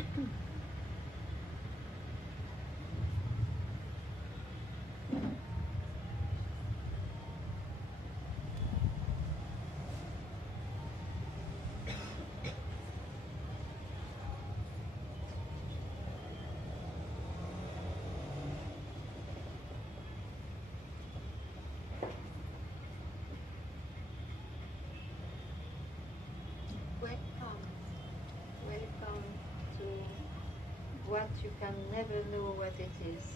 Welcome to what you can never know what it is.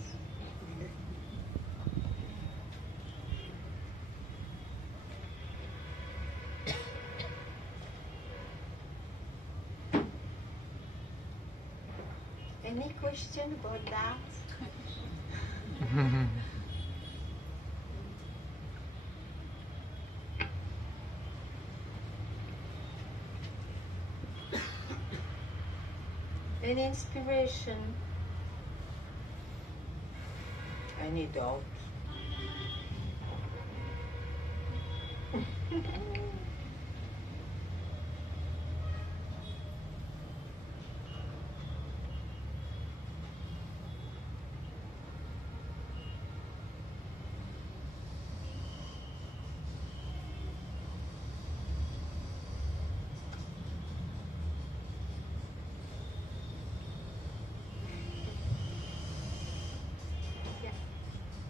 Any question about that? Any inspiration? Any doubt?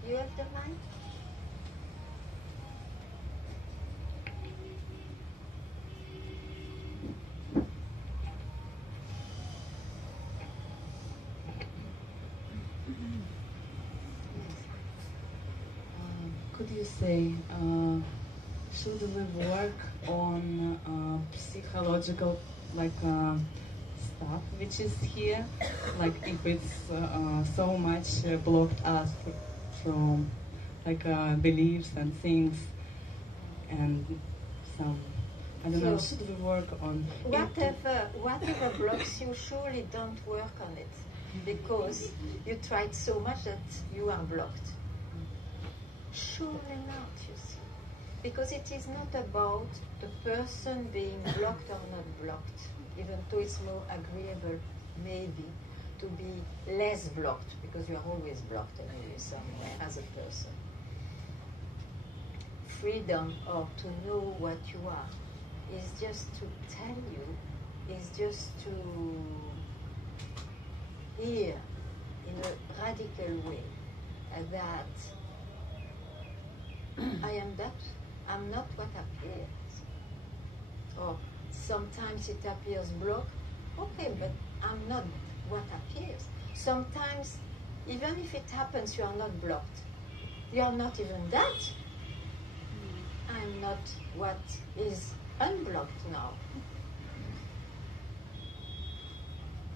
You have the mic? Could you say, should we work on psychological stuff which is here, like if it's so much blocked us from beliefs and things and some, I don't know, should we work on whatever blocks you, surely don't work on it, because you tried so much that you are blocked. Surely not, you see, because it is not about the person being blocked or not blocked, even though it's more agreeable maybe to be less blocked, because you are always blocked anyway somewhere as a person. Freedom, or to know what you are, is just to tell you, is just to hear in a radical way that I am that, I'm not what appears. Or sometimes it appears blocked, okay, but I'm not what appears. Sometimes, even if it happens, you are not blocked. You are not even that. I'm not what is unblocked now.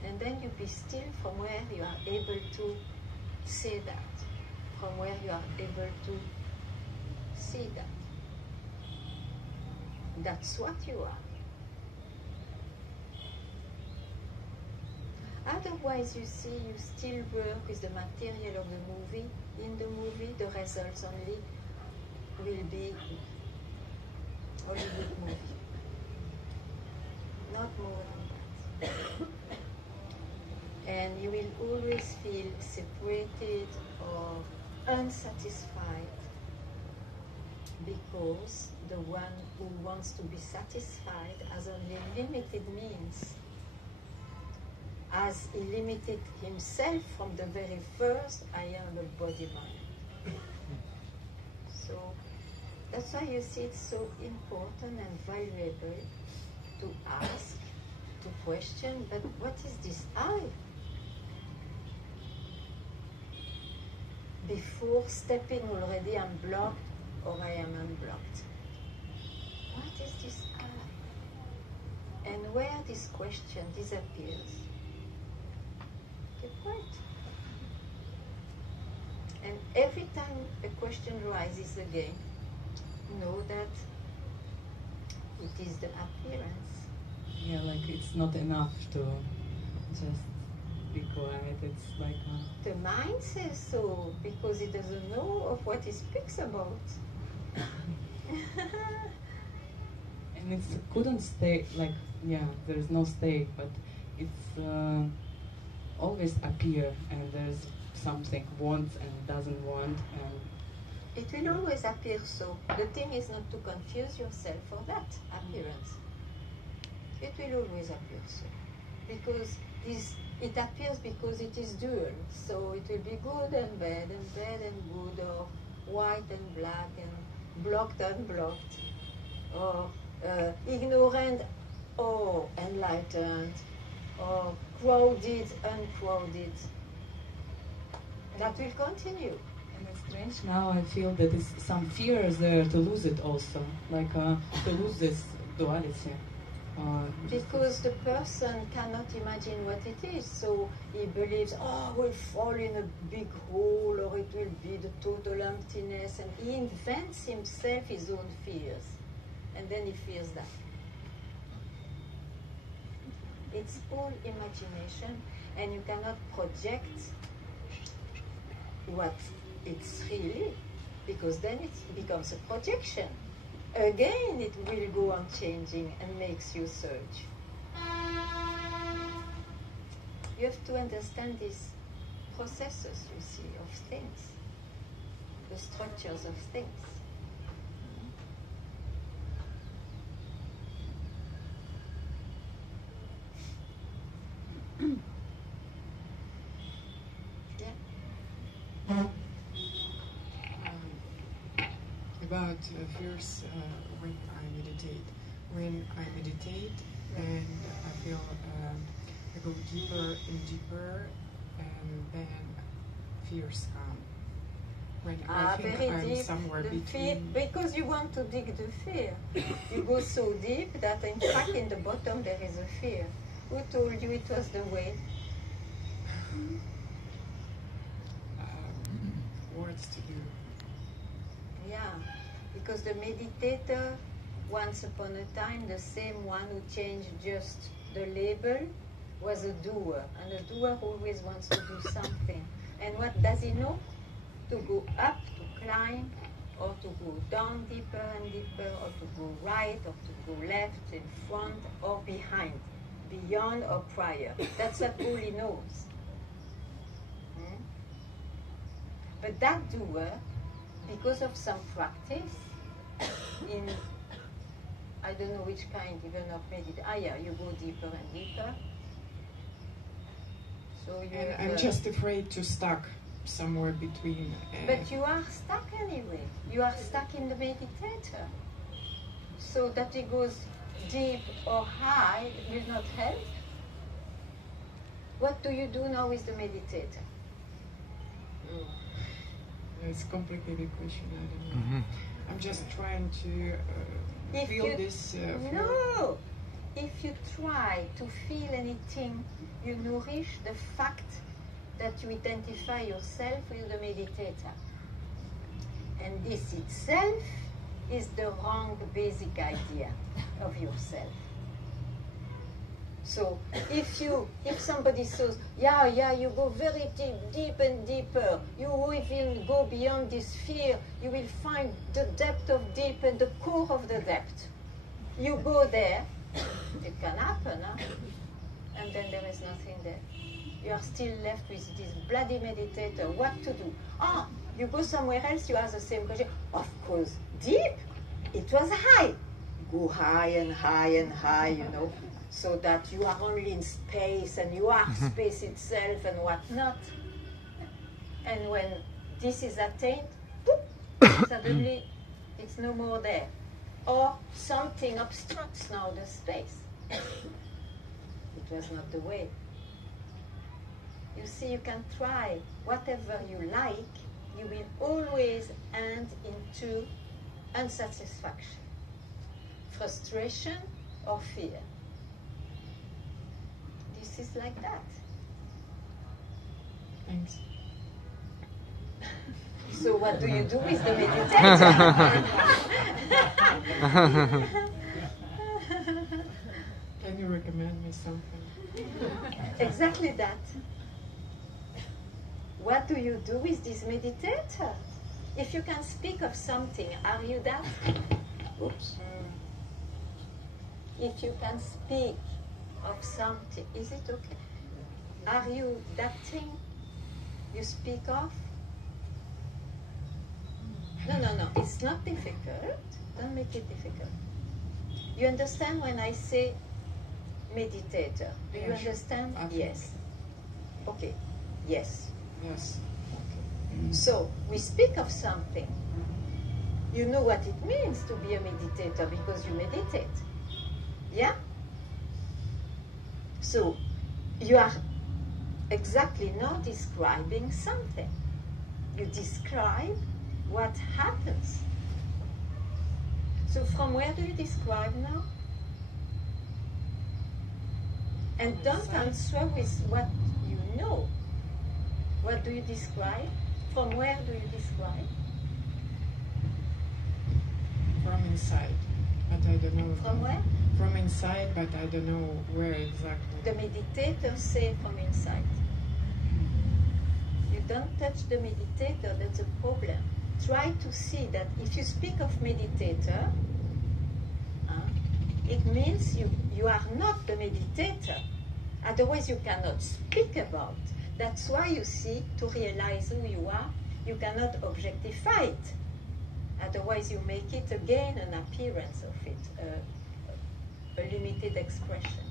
And then you be still from where you are able to say that, from where you are able to see that. That's what you are. Otherwise, you see, you still work with the material of the movie. In the movie, the results only will be Hollywood movie. Not more than that. And you will always feel separated or unsatisfied, because the one who wants to be satisfied has only limited means, as he limited himself from the very first, I am a body-mind. So that's why you see it's so important and valuable to ask, to question, but what is this I? Before stepping already I'm blocked or I am unblocked. What is this I? And where this question disappears, keep quiet. And every time a question rises again, know that it is the appearance. Yeah, like it's not enough to just be quiet. It's like the mind says so, because it doesn't know of what it speaks about. and it couldn't stay, like, yeah, there is no state, but it's always appear, and there's something wants and doesn't want, and it will always appear so. The thing is not to confuse yourself for that appearance. It will always appear so. Because it appears because it is dual. So it will be good and bad and good, or white and black, and blocked and blocked, or ignorant or enlightened, or crowded, uncrowded. That will continue. And it's strange now, I feel that some fear is there to lose it also, like to lose this duality. Because the person cannot imagine what it is, so he believes, oh, we'll fall in a big hole, or it will be the total emptiness, and he invents himself his own fears, and then he fears that. It's all imagination, and you cannot project what it's really, because then it becomes a projection. Again, it will go on changing and makes you search. You have to understand these processes, you see, of things, the structures of things. About fears when I meditate. When I meditate, and I feel I go deeper and deeper, and then fears come. When I think I'm deep, somewhere the between. because you want to dig the fear. You go so deep that in fact in the bottom there is a fear. Who told you it was the way? Words to do. Yeah, because the meditator, once upon a time, the same one who changed just the label, was a doer. And a doer always wants to do something. And what does he know? To go up, to climb, or to go down deeper and deeper, or to go right, or to go left, in front, or behind, beyond or prior. That's what all he knows. But that doer, because of some practice, in, I don't know which kind even of meditation, you go deeper and deeper. So you. And I'm just afraid to stuck somewhere between. But you are stuck anyway. You are stuck in the meditator. So that it goes deep or high will not help. What do you do now with the meditator? It's a complicated question, I don't know. I'm just trying to feel this. No! If you try to feel anything, you nourish the fact that you identify yourself with the meditator. And this itself is the wrong basic idea of yourself. So if somebody says, yeah, you go very deep and deeper, you will go beyond this fear, you will find the depth of deep and the core of the depth. You go there, it can happen, huh? And then there is nothing there. You are still left with this bloody meditator. What to do? You go somewhere else, you ask the same question. Of course, deep, it was high. Go high and high and high, you know. So that you are only in space and you are space itself and whatnot. And when this is attained, suddenly it's no more there. Or something obstructs now the space. It was not the way. You see, you can try whatever you like, you will always end into unsatisfaction, frustration, or fear. Is like that. Thanks. So what do you do with the meditator? Can you recommend me something? Exactly that. What do you do with this meditator? If you can speak of something, are you that? Oops. If you can speak of something, is it okay? Are you that thing you speak of? No, it's not difficult. Don't make it difficult. You understand when I say meditator? Do you understand? Yes. Okay. Yes. Yes. So, we speak of something. You know what it means to be a meditator because you meditate. Yeah? So, you are exactly not describing something. You describe what happens. So, from where do you describe now? And don't answer with what you know. What do you describe? From where do you describe? From inside, but I don't know. From where? From inside, but I don't know where exactly. The meditator say from inside. You don't touch the meditator, that's a problem. Try to see that if you speak of meditator, it means you are not the meditator. Otherwise you cannot speak about. That's why you see, to realize who you are, you cannot objectify it. Otherwise you make it again an appearance of it, a limited expression.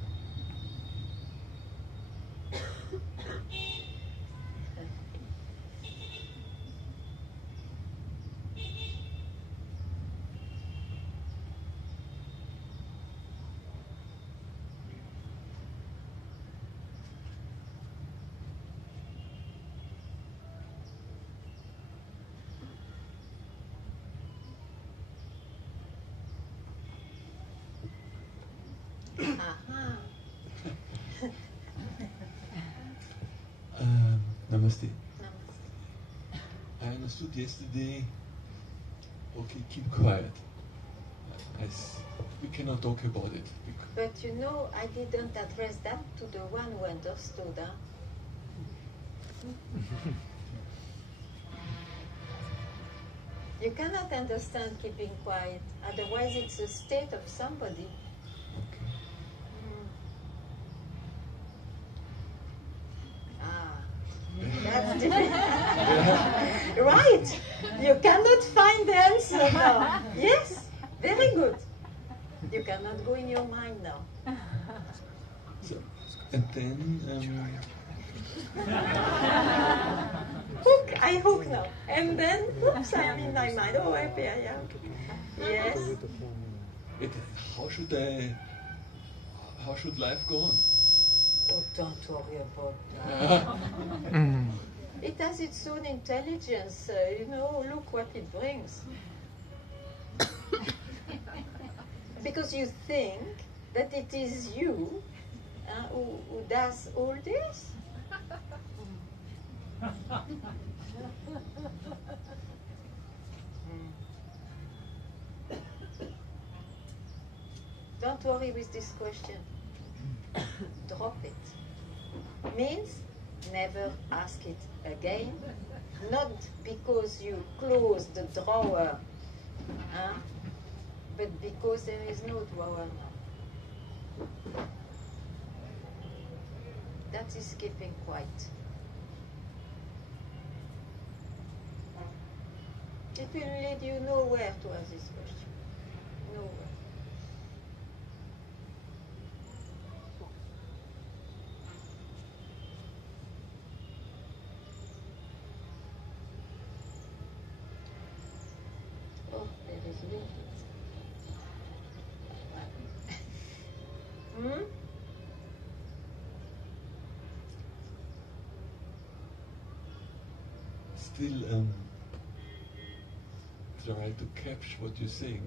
Namaste. I understood yesterday, okay, keep quiet. We cannot talk about it. But you know, I didn't address that to the one who understood. Huh? You cannot understand keeping quiet, otherwise it's a state of somebody. That's different. Right. You cannot find the answer now. Yes, very good. You cannot go in your mind now. So, and then I hook now. And then, oops, I am in my mind. Oh, happy I am. Yes. How should life go on? Oh, don't worry about that. It has its own intelligence. Look what it brings. Because you think that it is you who does all this. Don't worry with this question. Drop it. Means never ask it again. Not because you close the drawer, but because there is no drawer now. That is keeping quiet. It will lead you nowhere to ask this question. Nowhere. Oh, there is wind. Still try to capture what you're saying.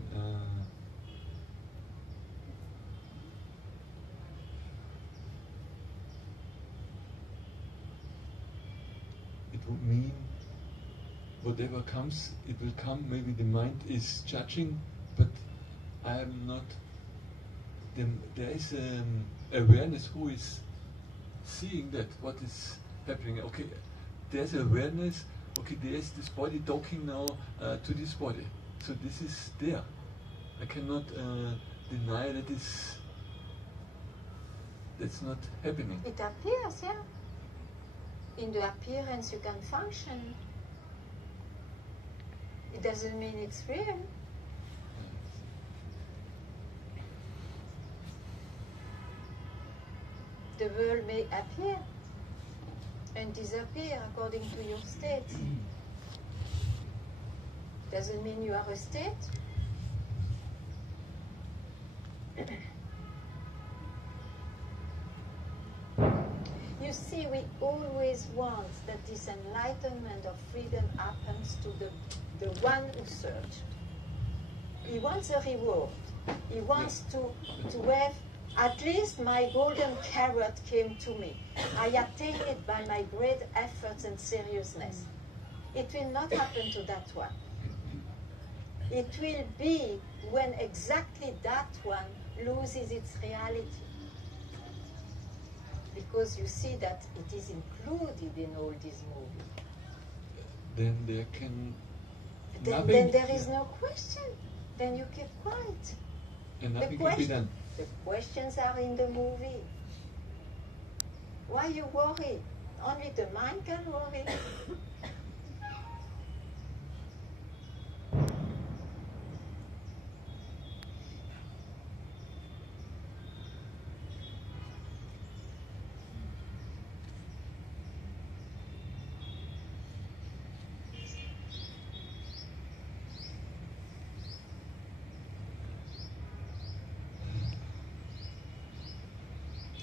It would mean whatever comes, it will come. Maybe the mind is judging, but I am not. There is awareness who is seeing that what is happening. Okay, there's awareness. Okay, there's this body talking now to this body. So this is there. I cannot deny that that's not happening. It appears, yeah. in the appearance you can function. It doesn't mean it's real. The world may appear and disappear according to your state. Doesn't mean you are a state. You see, we always want that this enlightenment of freedom happens to the one who searched. He wants a reward. He wants to have, at least my golden carrot came to me. I attained it by my great efforts and seriousness. It will not happen to that one. It will be when exactly that one loses its reality. Because you see that it is included in all these movies. Then there can... Then there is no question. Then you keep quiet. And nothing can be done. The questions are in the movie. Why you worry? Only the mind can worry.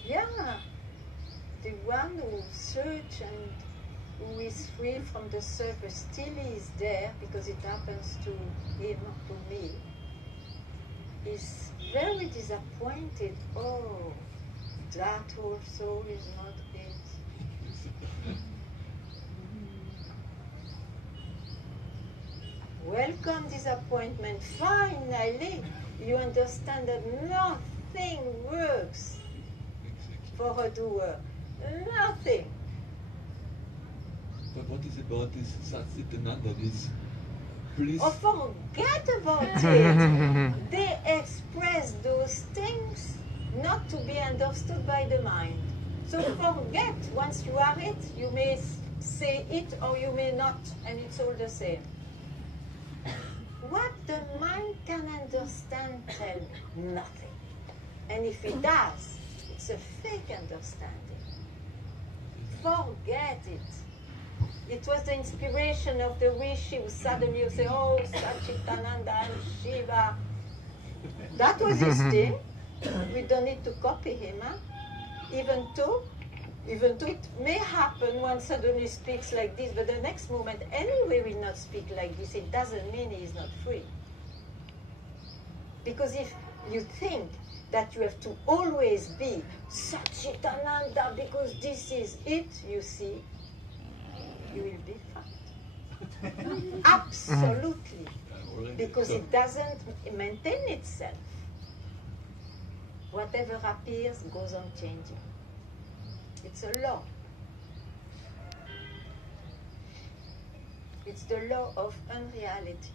Yeah, the one who searches and who is free from the circle still is there because it happens to him or to me, is very disappointed. Oh, that also is not it. Welcome disappointment. Finally, you understand that nothing works for a doer. Nothing. But what is about this Satchitananda, this bliss? Oh, forget about it. They express those things not to be understood by the mind. So forget, once you are it, you may say it or you may not, and it's all the same. What the mind can understand, tell me nothing. And if it does, it's a fake understanding. Forget it. It was the inspiration of the rishi who suddenly would say, oh, Satchitananda and Shiva. That was his thing. We don't need to copy him, huh? Even though it may happen one suddenly speaks like this, but the next moment anyway will not speak like this. It doesn't mean he is not free. Because if you think that you have to always be Satchitananda because this is it, you see, you will be fucked. Absolutely. Because it doesn't maintain itself. Whatever appears goes on changing. It's a law. It's the law of unreality.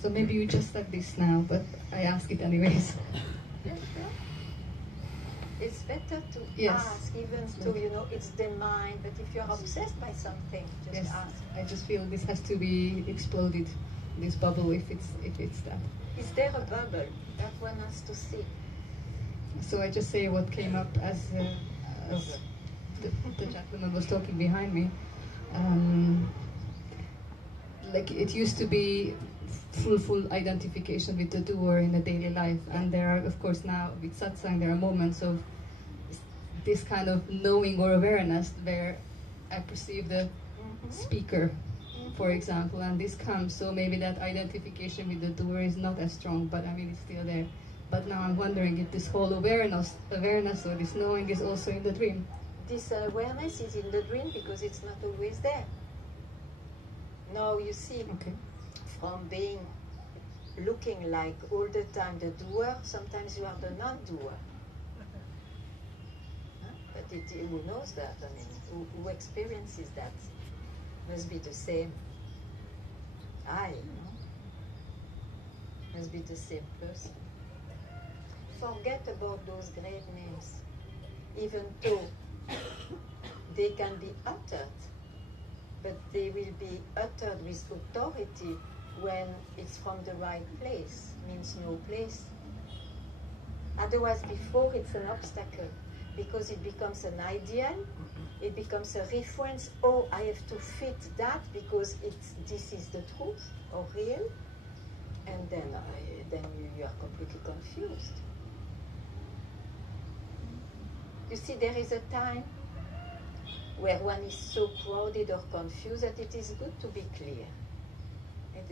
So maybe you just said this now, but I ask it anyways. It's better to Yes. ask, even though, it's the mind, but if you're obsessed by something, just ask. I just feel this has to be exploded, this bubble, if it's that. Is there a bubble? That one has to see. So I just say what came up as the gentleman was talking behind me. Like it used to be full identification with the doer in the daily life, and there are, of course, now with satsang there are moments of this kind of knowing or awareness where I perceive the speaker, for example, and this comes, so maybe that identification with the doer is not as strong, but I mean it's still there. But now I'm wondering if this whole awareness or this knowing is also in the dream. This awareness is in the dream because it's not always there. No, you see, from being looking like all the time the doer, sometimes you are the non-doer. Huh? But who knows that? I mean, who experiences that must be the same. Must be the same person. Forget about those great names, even though they can be uttered, but they will be uttered with authority when it's from the right place, means no place. Otherwise, before it's an obstacle, because it becomes an ideal, it becomes a reference. Oh, I have to fit that because this is the truth or real, and then you are completely confused. You see, there is a time where one is so crowded or confused that it is good to be clear. And,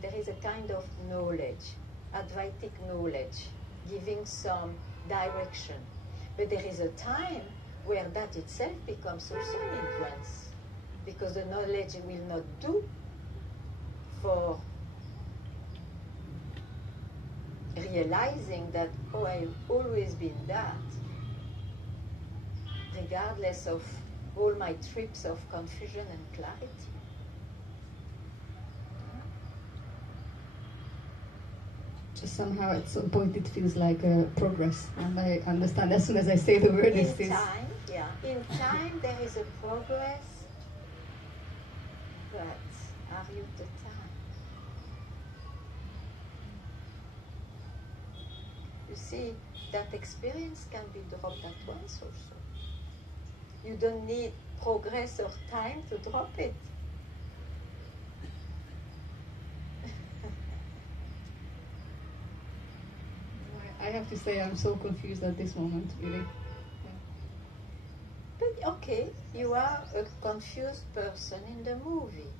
there is a kind of knowledge, Advaitic knowledge, giving some direction. But there is a time where that itself becomes also an influence, because the knowledge will not do for realizing that, oh, I've always been that, regardless of all my trips of confusion and clarity. Just somehow at some point it feels like progress, and I understand as soon as I say the word In time there is a progress, but are you the time? You see, that experience can be dropped at once also. You don't need progress or time to drop it. I have to say I'm so confused at this moment, really. But okay, you are a confused person in the movie.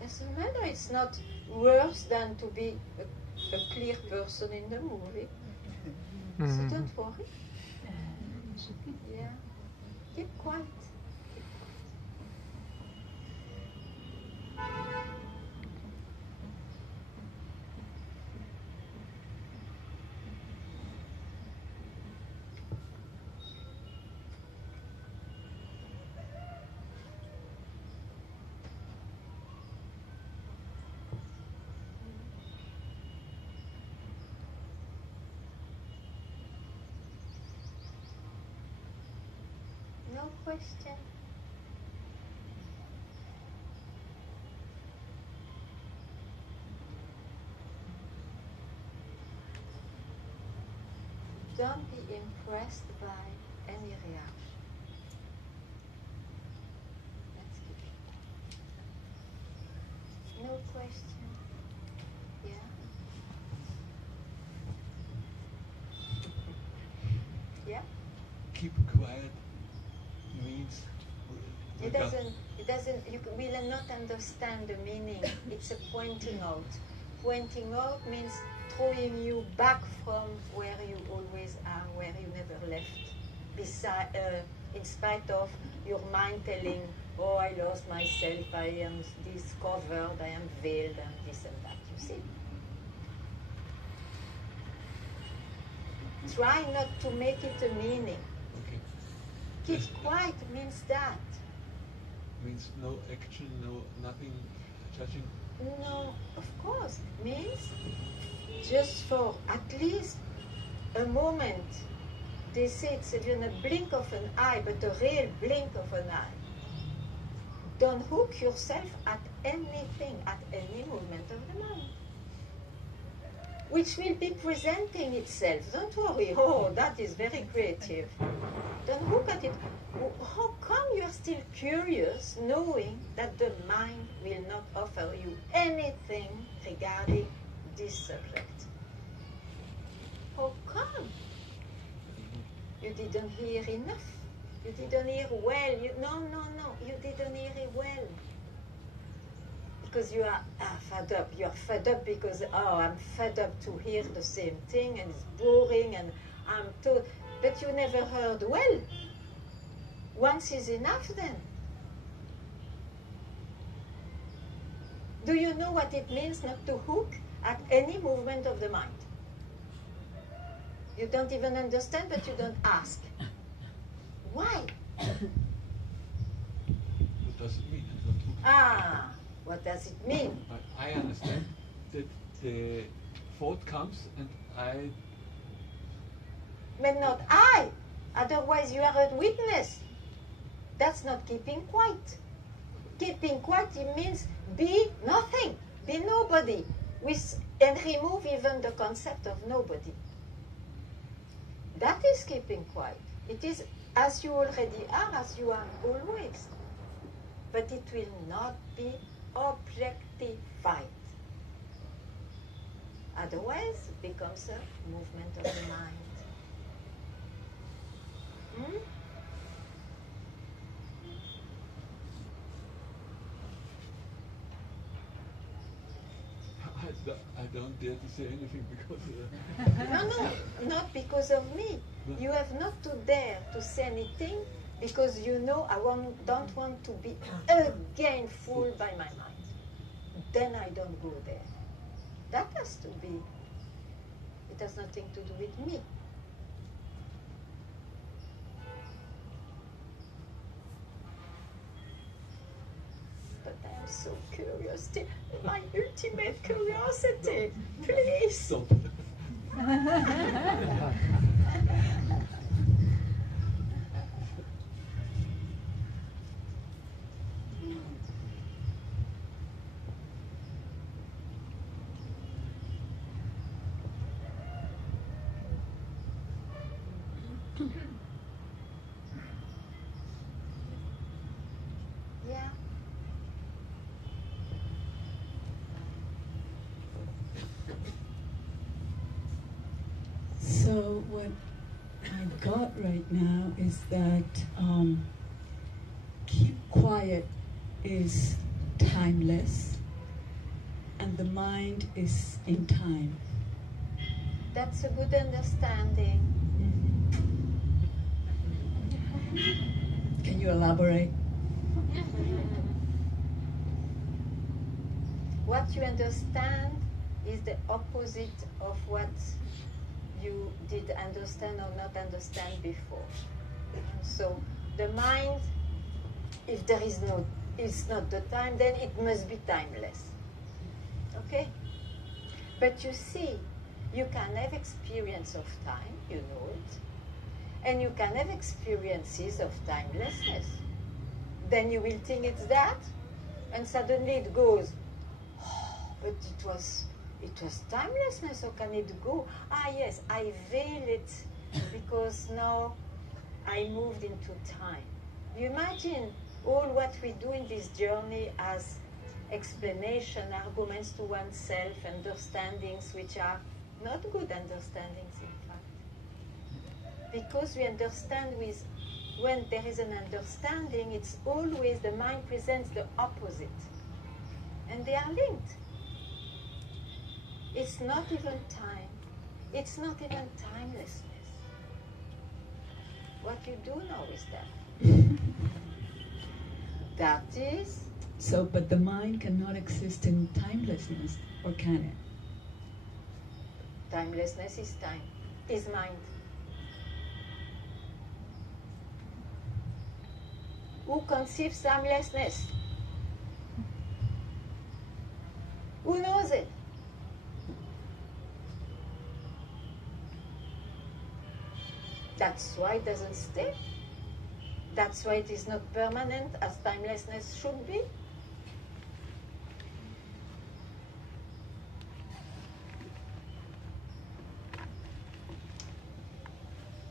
Doesn't matter, it's not worse than to be a clear person in the movie. So don't worry. Yeah. Keep quiet. No question. Don't be impressed by any reaction. That's good. No question. Yeah. Yeah. Keep quiet means It doesn't, you will not understand the meaning. It's a pointing out. Pointing out means throwing you back from where you always are, where you never left. In spite of your mind telling, oh, I lost myself, I am discovered, I am veiled, and this and that, you see? Try not to make it a meaning. okay. Keep quiet means that. Means no action, no nothing, judging. No, of course, means just for at least a moment. They say it's even a blink of an eye, but a real blink of an eye. Don't hook yourself at anything, at any movement of the mind, which will be presenting itself. Don't worry, oh, that is very creative. Don't hook at it. How come you are still curious, knowing that the mind will not offer you anything regarding this subject? How come? You didn't hear enough. You didn't hear well. No, you didn't hear it well. Because you are fed up. You are fed up because, oh, I'm fed up to hear the same thing and it's boring and I'm told. But you never heard well. Once is enough then. Do you know what it means not to hook at any movement of the mind? You don't even understand, but you don't ask. Why? What does it mean? I'm not looking. Ah, what does it mean? I understand that the thought comes and I. But not I. Otherwise you are a witness. That's not keeping quiet. Keeping quiet, it means be nothing, be nobody, and remove even the concept of nobody. That is keeping quiet. It is as you already are, as you are always. But it will not be objectified. Otherwise, it becomes a movement of the mind. I don't dare to say anything because. No, not because of me. You have not to dare to say anything because you know don't want to be again fooled by my mind. Then I don't go there. That has to be. It has nothing to do with me. But I am so curious. My ultimate curiosity. Please. Stop. Yeah. So what I got right now is that keep quiet is timeless and the mind is in time. That's a good understanding. Can you elaborate? What you understand is the opposite of what you did understand or not understand before. So the mind, if there is no, it's not the time, then it must be timeless. Okay? But you see, you can have experience of time, you know it, and you can have experiences of timelessness. Then you will think it's that, and suddenly it goes, oh, but it was timelessness, how can it go? Ah yes, I veil it because now I moved into time. You imagine all what we do in this journey as explanation, arguments to oneself, understandings which are not good understandings in fact. Because we understand when there is an understanding, it's always the mind presents the opposite. And they are linked. It's not even time. It's not even timelessness. What you do know is that. That is. So, but the mind cannot exist in timelessness, or can it? Timelessness is time, is mind. Who conceives timelessness? Who knows it? That's why it doesn't stay. That's why it is not permanent as timelessness should be.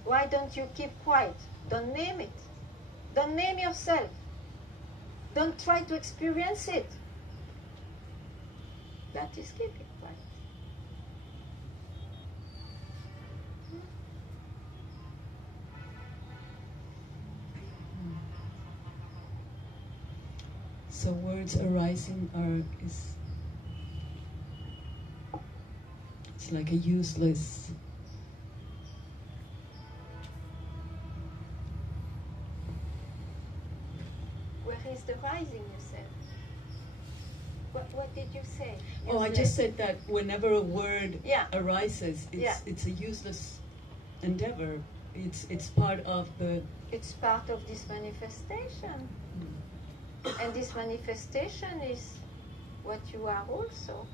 Why don't you keep quiet? Don't name it. Don't name yourself. Don't try to experience it. That is keeping quiet. So words arising it's like a useless. Where is the rising, you said? What did you say? Oh, I just said that whenever a word Yeah. arises, Yeah. it's a useless endeavor. it's part of the. It's part of this manifestation. And this manifestation is what you are also.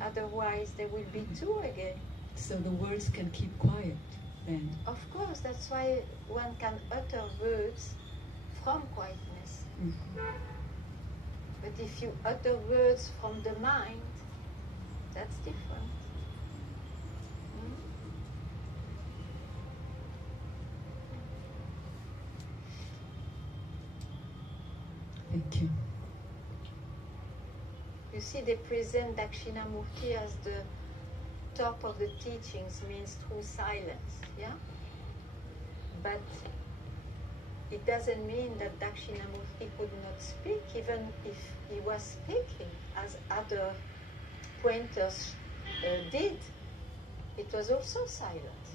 Otherwise, there will be two again. So the words can keep quiet then. Of course, that's why one can utter words from quietness. But if you utter words from the mind, that's different. Thank you. You see, they present Dakshinamurti as the top of the teachings, means through silence, yeah? But it doesn't mean that Dakshinamurti could not speak, even if he was speaking, as other pointers did. It was also silence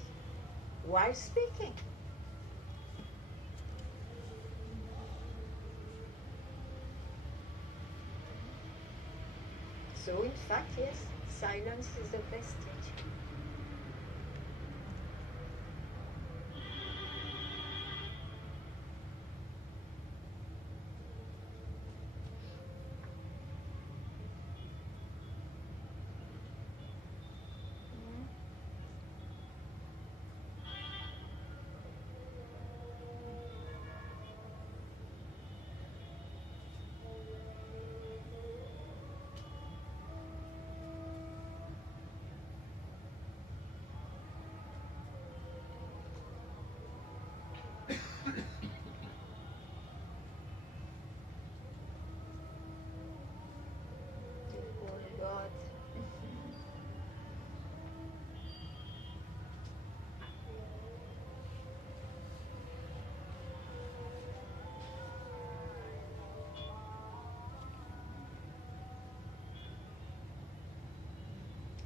while speaking. So in fact, yes, silence is the best teacher. God.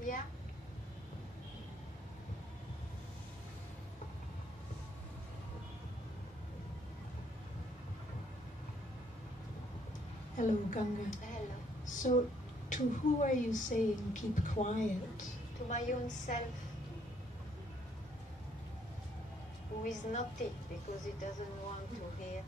Yeah. Hello, Ganga. Hello. So, to who are you saying keep quiet? To my own self, who is naughty because he doesn't want to hear.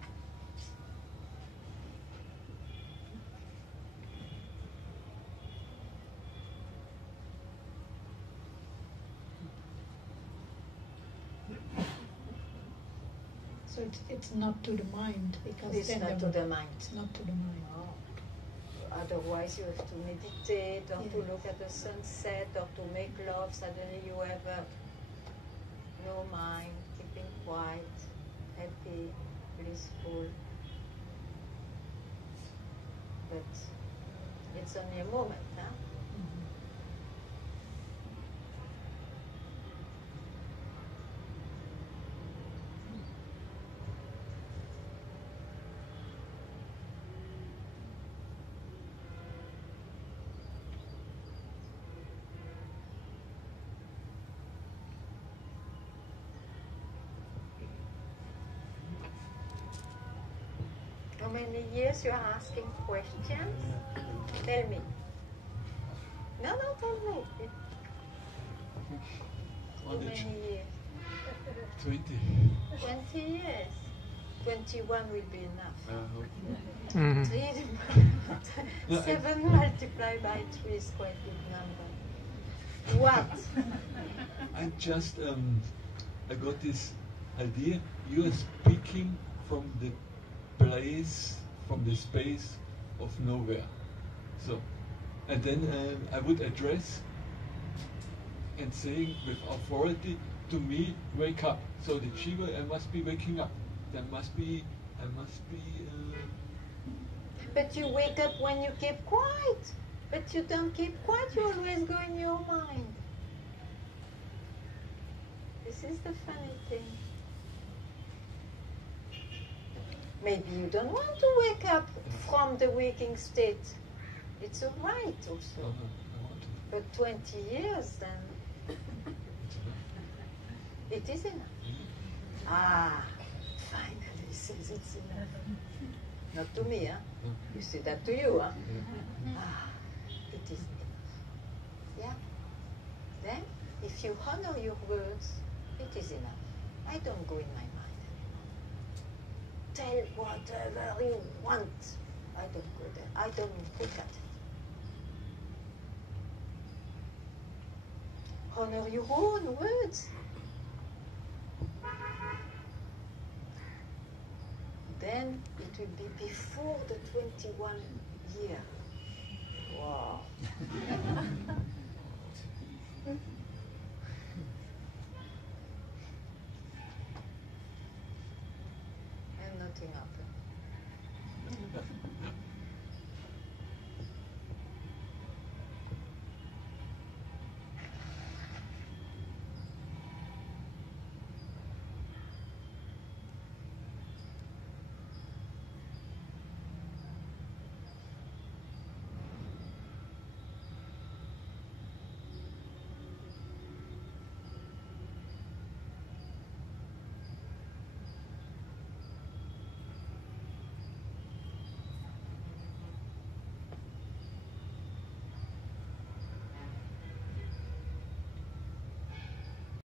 So it's not to the mind, because It's then not to the mind. It's not to the mind. No. Otherwise, you have to meditate or to Yes. look at the sunset or to make love. Suddenly, you have no mind, keeping quiet, happy, blissful. But it's only a moment, huh? How many years you are asking questions? Tell me. No, tell me. How many years? 20. 20 years. 21 will be enough. Mhm. 7 multiplied by 3 is quite a big number. What? I just, I got this idea. You are speaking from the place, from the space of nowhere. So, and then I would address and saying with authority to me, wake up. So the Jiva, I must be waking up. There must be, I must be. But you wake up when you keep quiet. But you don't keep quiet, you always go in your mind. This is the funny thing. Maybe you don't want to wake up from the waking state. It's all right also. I want to. But 20 years then, it is enough. Ah, finally he says it's enough. Not to me, huh? You say that to you, huh? Ah, it is enough. Yeah? Then, if you honor your words, it is enough. I don't go in my mind anymore. Tell whatever you want. I don't go there. I don't put that. Honor your own words. Then it will be before the 21 year. Wow. And nothing happened.